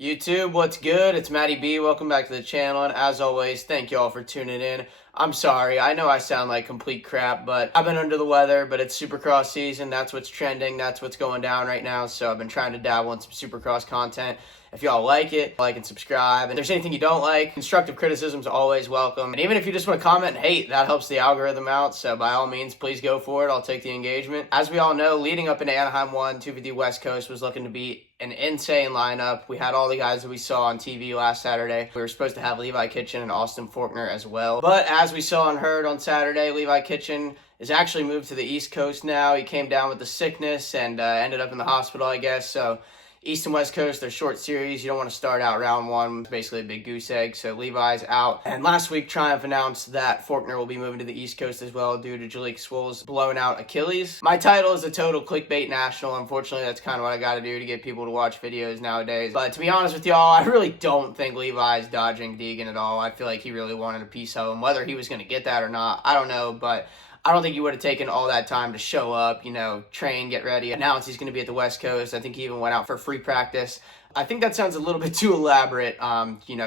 YouTube, what's good? It's Matty B. Welcome back to the channel, and as always, thank you all for tuning in. I'm sorry, I know I sound like complete crap, but I've been under the weather, but it's Supercross season. That's what's trending. That's what's going down right now, so I've been trying to dabble in some Supercross content. If y'all like it, like and subscribe. And if there's anything you don't like, constructive criticism is always welcome. And even if you just want to comment and hate, that helps the algorithm out. So by all means, please go for it. I'll take the engagement. As we all know, leading up into Anaheim 1, 250 West Coast was looking to be an insane lineup. We had all the guys that we saw on TV last Saturday. We were supposed to have Levi Kitchen and Austin Faulkner as well. But as we saw and heard on Saturday, Levi Kitchen is actually moved to the East Coast now. He came down with the sickness and ended up in the hospital, I guess. So East and West Coast, they're short series. You don't want to start out round one. It's basically a big goose egg, so Levi's out. And last week, Triumph announced that Faulkner will be moving to the East Coast as well due to Jalek Swoll's blown out Achilles. My title is a total clickbait national. Unfortunately, that's kind of what I got to do to get people to watch videos nowadays. But to be honest with y'all, I really don't think Levi's dodging Deegan at all. I feel like he really wanted a piece of him. Whether he was going to get that or not, I don't know, but I don't think he would have taken all that time to show up, train, get ready, announce he's going to be at the West Coast. I think he even went out for free practice. I think that sounds a little bit too elaborate,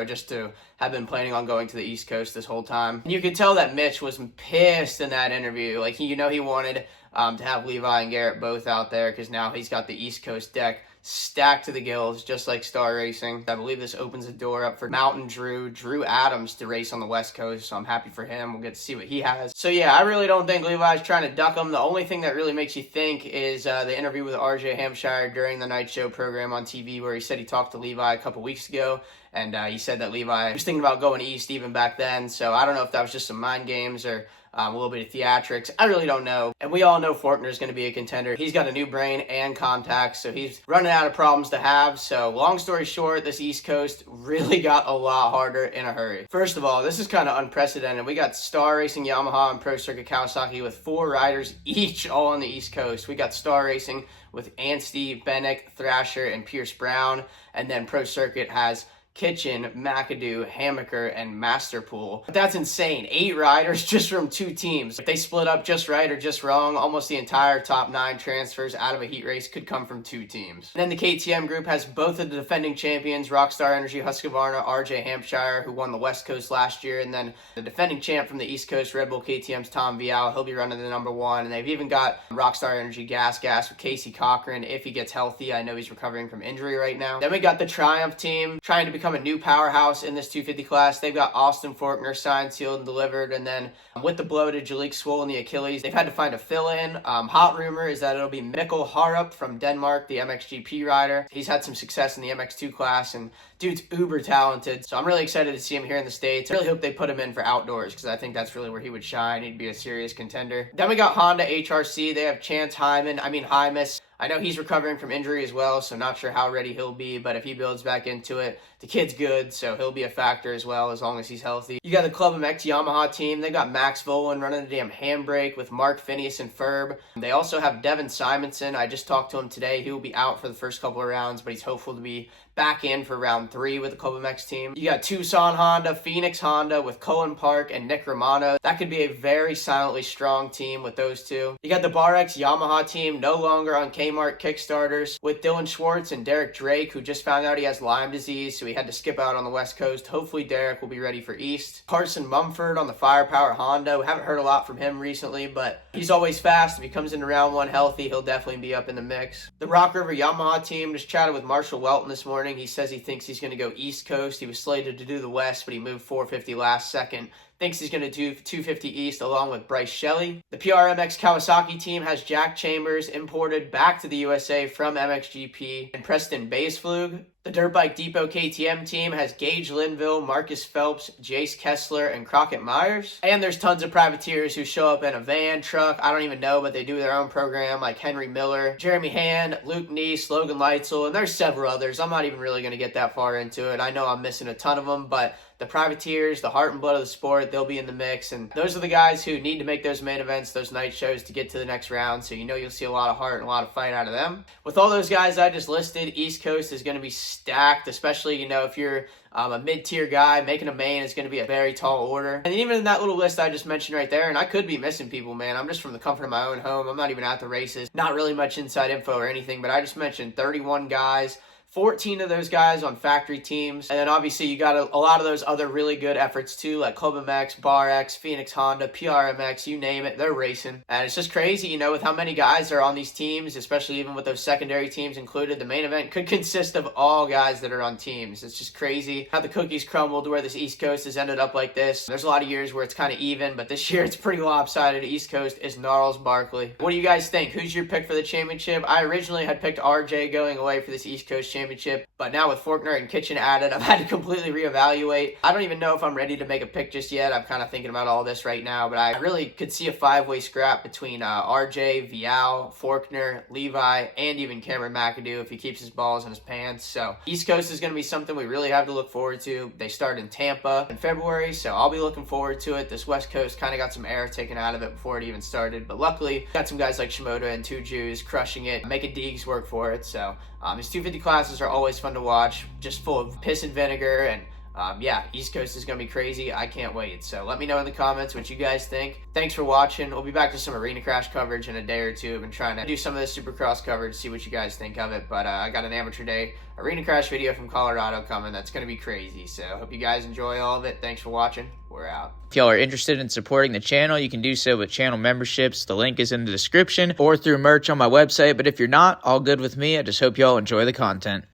just to have been planning on going to the East Coast this whole time. And you could tell that Mitch was pissed in that interview. Like, he wanted to have Levi and Garrett both out there because now he's got the East Coast deck stacked to the gills, just like Star Racing. I believe this opens the door up for Mountain Drew Adams to race on the West Coast, so I'm happy for him. We'll get to see what he has. So yeah, I really don't think Levi's trying to duck him. The only thing that really makes you think is the interview with RJ Hampshire during the night show program on TV, where he said he talked to Levi a couple weeks ago, and he said that Levi was thinking about going east even back then. So I don't know if that was just some mind games or a little bit of theatrics. I really don't know. And we all know Faulkner is going to be a contender. He's got a new brain and contacts, so he's running out of problems to have. So long story short, this East Coast really got a lot harder in a hurry. First of all, this is kind of unprecedented. We got Star Racing, Yamaha, and Pro Circuit Kawasaki with 4 riders each all on the East Coast. We got Star Racing with Anstey, Bennick, Thrasher, and Pierce Brown. And then Pro Circuit has Kitchen, McAdoo, Hammaker, and Masterpool. That's insane. 8 riders just from 2 teams. If they split up just right or just wrong, almost the entire top 9 transfers out of a heat race could come from 2 teams. And then the KTM group has both of the defending champions, Rockstar Energy Husqvarna, RJ Hampshire, who won the West Coast last year, and then the defending champ from the East Coast, Red Bull KTM's Tom Vial. He'll be running the number 1, and they've even got Rockstar Energy Gas with Casey Cochran if he gets healthy. I know he's recovering from injury right now. Then we got the Triumph team trying to become a new powerhouse in this 250 class. They've got Austin Faulkner signed, sealed, and delivered, and then with the blow to Jalek Swoll in the Achilles, they've had to find a fill-in. Hot rumor is that it'll be Mikkel Harup from Denmark, the MXGP rider. He's had some success in the MX2 class, and dude's uber talented, so I'm really excited to see him here in the States. I really hope they put him in for outdoors because I think that's really where he would shine. He'd be a serious contender. Then we got Honda HRC. They have Chance Hymas. I know he's recovering from injury as well, so not sure how ready he'll be, but if he builds back into it, the kid's good, so he'll be a factor as well as long as he's healthy. You got the Club MX Yamaha team. They got Max Volan running the damn handbrake with Mark Phineas and Ferb. They also have Devin Simonson. I just talked to him today. He will be out for the first couple of rounds, but he's hopeful to be back in for round 3 with the Club MX team. You got Tucson Honda, Phoenix Honda with Cullen Park and Nick Romano. That could be a very silently strong team with those 2. You got the Bar-X Yamaha team, no longer on Kmart Kickstarters, with Dylan Schwartz and Derek Drake, who just found out he has Lyme disease, so he had to skip out on the West Coast. Hopefully Derek will be ready for East. Carson Mumford on the Firepower Honda. We haven't heard a lot from him recently, but he's always fast. If he comes into round 1 healthy, he'll definitely be up in the mix. The Rock River Yamaha team, just chatted with Marshall Welton this morning. He says he thinks he's going to go East Coast. He was slated to do the West, but he moved 450 last second. Thinks he's going to do 250 East along with Bryce Shelley. The PRMX Kawasaki team has Jack Chambers imported back to the USA from MXGP and Preston Baysflug. The Dirt Bike Depot KTM team has Gage Linville, Marcus Phelps, Jace Kessler, and Crockett Myers. And there's tons of privateers who show up in a van, truck, I don't even know, but they do their own program, like Henry Miller, Jeremy Hand, Luke Neese, Logan Leitzel, and there's several others. I'm not even really going to get that far into it. I know I'm missing a ton of them, but the privateers, the heart and blood of the sport, they'll be in the mix. And those are the guys who need to make those main events, those night shows to get to the next round. So you'll see a lot of heart and a lot of fight out of them. With all those guys I just listed, East Coast is going to be stacked, especially, if you're a mid-tier guy, making a main is going to be a very tall order. And even in that little list I just mentioned right there, and I could be missing people, man. I'm just from the comfort of my own home. I'm not even at the races. Not really much inside info or anything, but I just mentioned 31 guys. 14 of those guys on factory teams. And then obviously you got a lot of those other really good efforts too, like Club MX, Bar X, Phoenix Honda, PRMX, you name it, they're racing. And it's just crazy, you know, with how many guys are on these teams, especially even with those secondary teams included. The main event could consist of all guys that are on teams. It's just crazy how the cookies crumbled where this East Coast has ended up like this. There's a lot of years where it's kind of even, but this year it's pretty lopsided. East Coast is Gnarls Barkley. What do you guys think? Who's your pick for the championship? I originally had picked RJ going away for this East Coast championship, but now with Faulkner and Kitchen added, I've had to completely reevaluate. I don't even know if I'm ready to make a pick just yet. I'm kind of thinking about all this right now, but I really could see a five-way scrap between RJ, Vial, Faulkner, Levi, and even Cameron McAdoo if he keeps his balls in his pants. So East Coast is going to be something we really have to look forward to. They start in Tampa in February, so I'll be looking forward to it. This West Coast kind of got some air taken out of it before it even started, but luckily got some guys like Shimoda and Two Jews crushing it, making Deegs work for it. So these 250 classes are always fun to watch, just full of piss and vinegar, and yeah, East Coast is going to be crazy. I can't wait. So let me know in the comments what you guys think. Thanks for watching. We'll be back to some Arena Crash coverage in a day or two. I've been trying to do some of this Supercross coverage, see what you guys think of it. But I got an Amateur Day Arena Crash video from Colorado coming. That's going to be crazy. So hope you guys enjoy all of it. Thanks for watching. We're out. If y'all are interested in supporting the channel, you can do so with channel memberships. The link is in the description or through merch on my website. But if you're not, all good with me. I just hope y'all enjoy the content.